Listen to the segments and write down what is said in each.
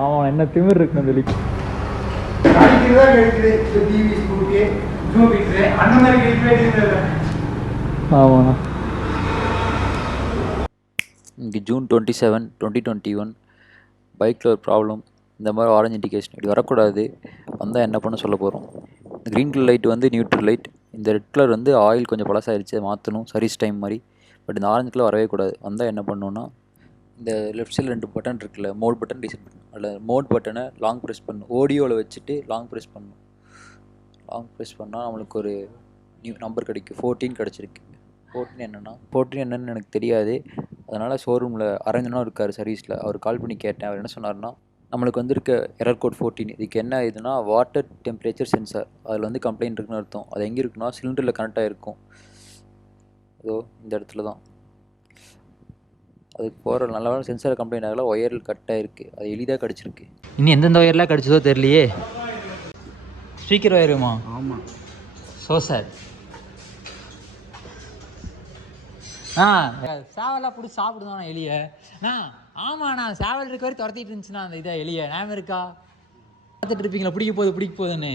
ஆமாம், என்ன திமிர் இருக்கு அந்த வெளி. ஆமாண்ணா. இங்கே June 27, 2021 பைக்கில் ஒரு ப்ராப்ளம். இந்த மாதிரி ஆரஞ்சு இண்டிகேஷன் இப்படி வரக்கூடாது. வந்தால் என்ன பண்ண சொல்ல போகிறோம். க்ரீன் கலர் லைட் வந்து நியூட்ரல் லைட். இந்த ரெட் கலர் வந்து ஆயில் கொஞ்சம் பழசாயிருச்சு, அதை மாற்றணும் சர்வீஸ் டைம் மாதிரி. பட் இந்த ஆரஞ்சு கலர் வரவே கூடாது. வந்தால் என்ன பண்ணணுன்னா, இந்த லெஃப்ட் சைடில் 2 பட்டன் இருக்குல்ல, மோட் பட்டன், ரீசெட் பட்டன். அதில் மோட் பட்டனை லாங் ப்ரெஸ் பண்ணணும். ஓடியோவில் வச்சுட்டு லாங் ப்ரெஸ் பண்ணணும். லாங் ப்ரெஸ் பண்ணால் நம்மளுக்கு ஒரு நியூ நம்பர் கிடைக்கும். 14 கிடச்சிருக்கு. 14 என்னன்னு எனக்கு தெரியாது. அதனால் ஷோரூமில் அரஞ்சனா இருக்கார் சர்வீஸில், அவர் கால் பண்ணி கேட்டேன். அவர் என்ன சொன்னார்னா, நம்மளுக்கு வந்துருக்க எரர் கோட் 14. இதுக்கு என்ன இதுனா வாட்டர் டெம்பரேச்சர் சென்சார். அதில் வந்து கம்ப்ளைண்ட் இருக்குன்னு அர்த்தம். அது எங்கே இருக்குன்னா சிலிண்டரில் கனெக்ட் ஆகிருக்கும். அதோ இந்த இடத்துல தான் அதுக்கு போகிற நல்ல சென்சார் கம்ப்ளைண்ட் ஆகல. ஒயரில் கட் ஆகிருக்கு. அது எளிதாக கிடச்சிருக்கு. இன்னும் எந்தெந்த ஒயர்லாம் கிடச்சதோ தெரியலையே. ஸ்பீக்கர் ஒயருமா? ஆமாம். ஸோ சார் சேவலாக பிடிச்சி சாப்பிடுதாண்ணா எலியை. ஆமாண்ணா, சேவல் இருக்க வரை துரத்திட்டு இருந்துச்சுண்ணா அந்த இதை எலியை. ஞாபகம் இருக்கா? பார்த்துட்டு இருப்பீங்களா பிடிக்க போகுதுன்னு.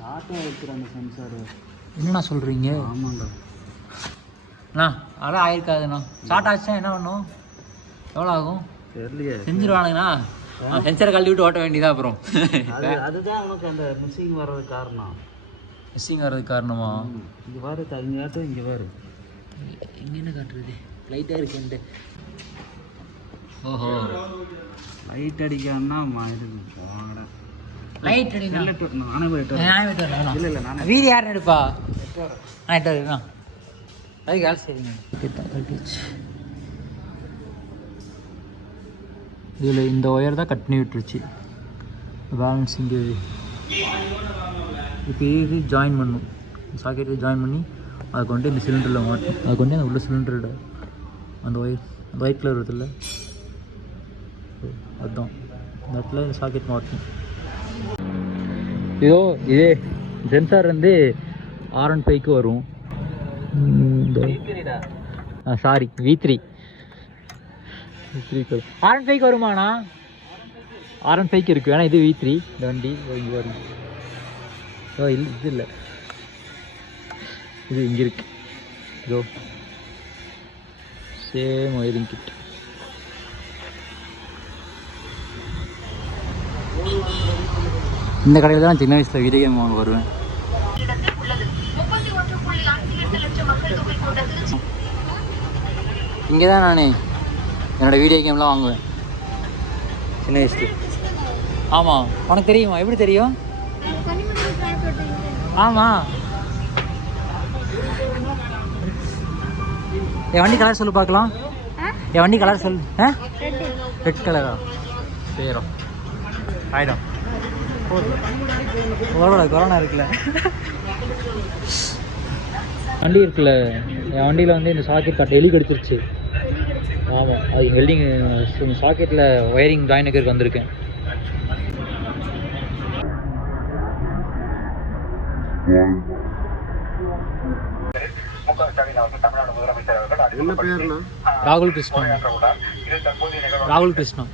ஷார்ட்டாக இருக்கிற அந்த சென்சார். என்னண்ணா சொல்கிறீங்க? ஆமாண்டா அதெல்லாம் ஆயிருக்காதுண்ணா. ஷார்ட் ஆச்சுன்னா என்ன பண்ணும்? எவ்வளோ ஆகும் தெரியலையே. செஞ்சிருவானுங்கண்ணா. சென்சரை கழட்டி விட்டு ஓட்ட வேண்டியதா. அப்புறம் அதுதான் உனக்கு அந்த மிஸ்ஸிங் வர்றதுக்கு காரணம். மிஸ்ஸிங் வர்றதுக்கு காரணமா? இங்கே பாரு, இங்கே காட்டும். இங்கே பாரு, இங்கே என்ன காட்டுறது? லைட்டாக இருக்குன்ட்டு. ஓஹோ, லைட் அடிக்கான்னா லைட் அடிக்கணும். இல்லை நானே வீடு யாருன்னு எடுப்பா? நான் எடுப்பா. அது வேலை செய்யுங்க. இதில் இந்த ஒயர் தான் கட் பண்ணி விட்டுருச்சு. பேலன்ஸ் இங்கே இப்போ இது ஜாயின் பண்ணும். சாக்கெட்டு ஜாயின் பண்ணி அதை கொண்டு இந்த சிலிண்டரில் மாட்டணும். அதை கொண்டு அந்த உள்ள சிலிண்டரோட அந்த ஒயர், அந்த ஒயிட் கலர் வருதுல்ல, அதுதான் இந்த இடத்துல இந்த சாக்கெட் மாட்டணும். இதே சென்சார் வந்து R15க்கு வரும். Sorry, V3 R15க்கு வருமாண்ணா? R15க்கு இருக்குது. ஏன்னா இது V3 இந்த வண்டி இங்கே வரும். இல்லை இது இல்லை, இது இங்கே இருக்கு. இதோ சேம் ஒயரிங் கிட். இந்த கடையில் தான் சின்ன வயசில் வீடியோ கேம் வாங்க வருவேன். இங்கே தான் நான் என்னோடய வீடியோ கேம்லாம் வாங்குவேன் சின்ன வயசுல. ஆமாம், உனக்கு தெரியுமா? எப்படி தெரியும்? ஆமாம். என் வண்டி கலர் சொல்லு பார்க்கலாம். என் வண்டி கலர் சொல்லு. ரெட் கலரா? சேரும் ஆயிடும். கொரோனா இருக்குல்ல, வண்டி இருக்குல்ல, என் வண்டியில் வந்து இந்த சாக்கெட் கட்ட எலி கடிச்சிருச்சு. ஆமாம், அது வெல்டிங் சாக்கெட்டில் ஒயரிங் ஜாயினுக்கு வந்திருக்கேன். என்ன பேருண்ணா? ராகுல் கிருஷ்ணா. ராகுல் கிருஷ்ணா.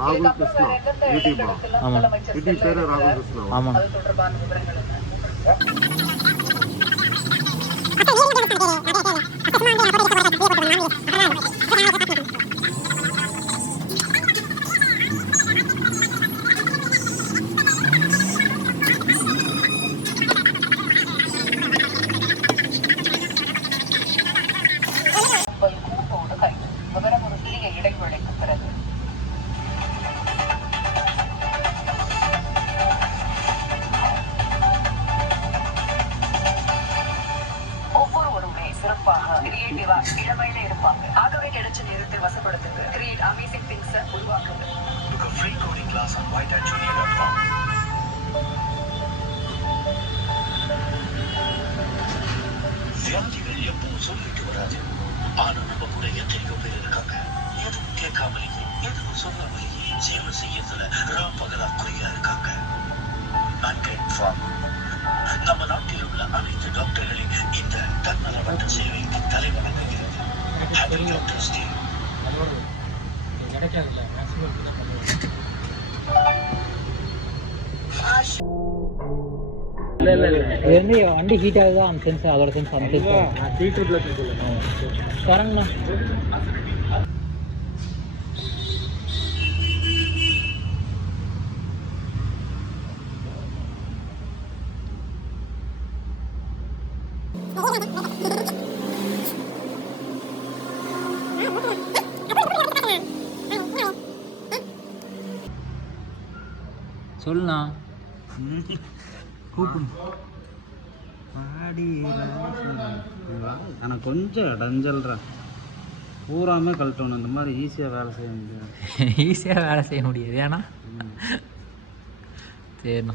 ராகுல் கிருஷ்ணா யூடியூபா? ஆமாம், யூடியூப் பேர் ராகுல் கிருஷ்ணா. ஆமாம். இளமையில இருப்பாங்க. ஆகவே கிடைச்ச நேரத்தை வசப்படுத்துங்க. கிரியேட் அமேசிங் திங்ஸ் உருவாக்குங்க. Book a free coding class on white@junior.com. வியாதிகள் எப்பவும் சொல்லிட்டு வராது. ஆனா நம்ம கூட எத்தனையோ பேர் இருக்காங்க, எதுவும் கேட்காமலேயே எதுவும் சொல்லாமலேயே சேவை செய்யறதுல பகலா குறியா இருக்காங்க. நம்ம நாட்டில் உள்ள அனைத்து டாக்டர்களின் இந்த தன்னலமற்ற சேவைக்கு தலைவணங்குகிறது. இது வந்து வண்டி ஹீட் ஆகுதா அந்த சென்ஸ் அதோட சென்ஸ் அந்த சென்ஸ் தரங்கண்ணா. சொல்லுண்ணா கூப்பிடு. ஆனால் கொஞ்சம் இடைஞ்சல்றா பூராமே கழட்டணும். இந்த மாதிரி ஈஸியாக வேலை செய்ய முடியாது. ஈஸியாக வேலை செய்ய முடியாது ஏன்னா சரிண்ணா.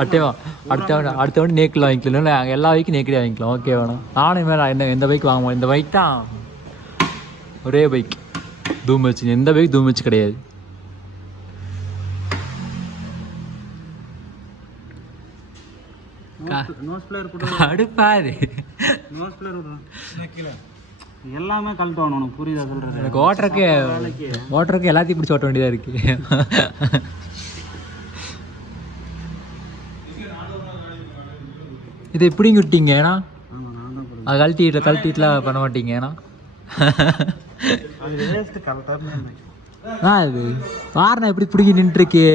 அடுத்த வண்டி நேக்கில் வாங்கிக்கலாம். இல்லை எல்லா பைக்கும் நேக்கடியே வாங்கிக்கலாம். ஓகே வேணும். நானும் மேலே எந்த பைக் வாங்க முடியும். இந்த பைக் தான் ஒரே பைக் தூம் வச்சு. எந்த பைக் தூம் வச்சு கிடையாது. அடுப்பாது எல்லாமே கழட்டணும். உனக்கு புரியுதா சொல்கிறது? எனக்கு ஓட்டுறக்கு எல்லாத்தையும் பிடிச்சி ஓட்ட வேண்டியதாக இருக்கு. இது எப்படிங்க விட்டீங்க? ஏன்னா அது கழட்டிட்டுலாம் பண்ண மாட்டீங்க. ஏன்னா இது பாருண்ணா எப்படி பிடிக்கி நின்றுருக்கு.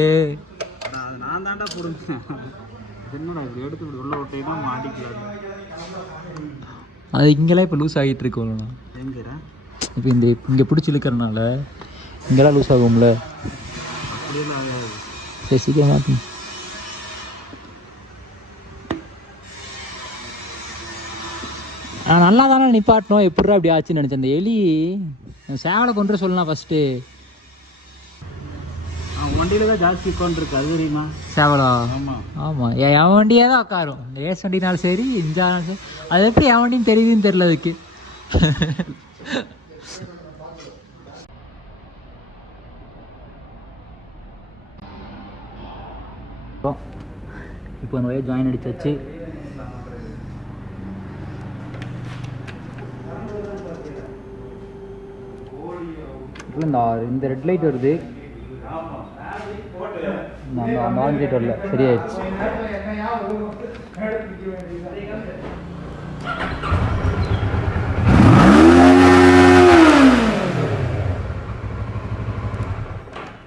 நான் தாண்டா பிடிச்சேன். என்னடா இப்படி எடுத்து இப்படி உள்ள விட்டீங்கன்னா மாட்டிக்கலாம். அது இங்கெல்லாம் இப்போ லூஸ் ஆகிட்டு இருக்கும்லண்ணா. எங்கடா இப்போ இங்கே பிடிச்சி இழுக்கிறனால இங்கெல்லாம் லூஸ் ஆகும்ல. அப்படியெல்லாம் ஆகாது. சரி சீக்கிரம் மாற்றி. நல்லா தானே நிப்பாட்டணும். எப்படிரா அப்படி ஆச்சுன்னு நினச்சேன். அந்த எலி சேவலை கொண்டு சொல்லலாம் ஃபஸ்ட்டு. வண்டியில தான் ஜாஸ்தி உட்காந்துருக்கு. அது தெரியுமா? சேவலா? ஆமாம் ஆமாம். என் வண்டியே தான் உட்காரும். ரேஸ் வண்டினாலும் சரி இஞ்சாலும் சரி. அது எப்படி என் வண்டின்னு தெரியுதுன்னு தெரில அதுக்கு. இப்போ அந்த வழியாக ஜாயின் அடிச்சாச்சு. இந்த ரெட் லைட் வருது. அந்த ஆரஞ்சு லைட் வரல. சரியாயிடுச்சு.